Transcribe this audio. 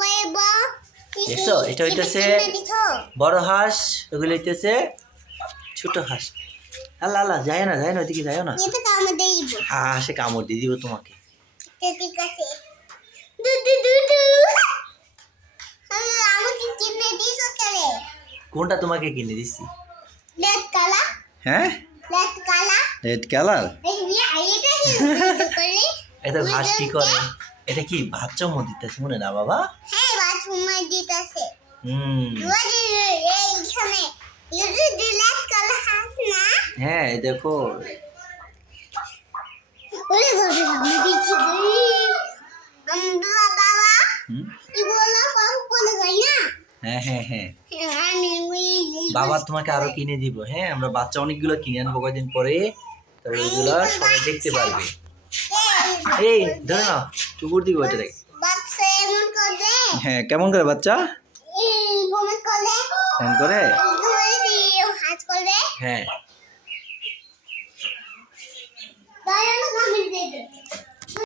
বাবা দেখছ, এটা হইতাছে বড় হাঁস ওগুলো হইতেছে ছোট হাঁস। আল্লাহ আল্লাহ যায় না যায় না ওইদিকে যায় না। দেইব হাঁসে কামড় দিয়ে দিব তোমাকে। দিছো কোনটা তোমাকে কিনে দিচ্ছি হ্যাঁ? রেড কালার এটা কি করে এটা কি করে। এটা কি ভাত চমো দিতেছে মনে না বাবা? হ্যাঁ বাথরুমে দিতেছে। হুম। এইখানে। ইউজু দিলেট কালা হাস না? হ্যাঁ দেখো। ওরে বাবা আমি দিচ্ছি আমরা বাবা। হুম, কম করে যাই না? হ্যাঁ হ্যাঁ হ্যাঁ। বাবা তোমাকে আরও কিনে দিব হ্যাঁ? আমরা বাচ্চা অনেকগুলো কিনে আনব কয়দিন পরে। তবে সবাই দেখতে পারবে। এই ধরে না চুপুর দিবি ওইটা দেখ হ্যাঁ কেমন করে বাচ্চা? ফোন করে? হ্যাঁ।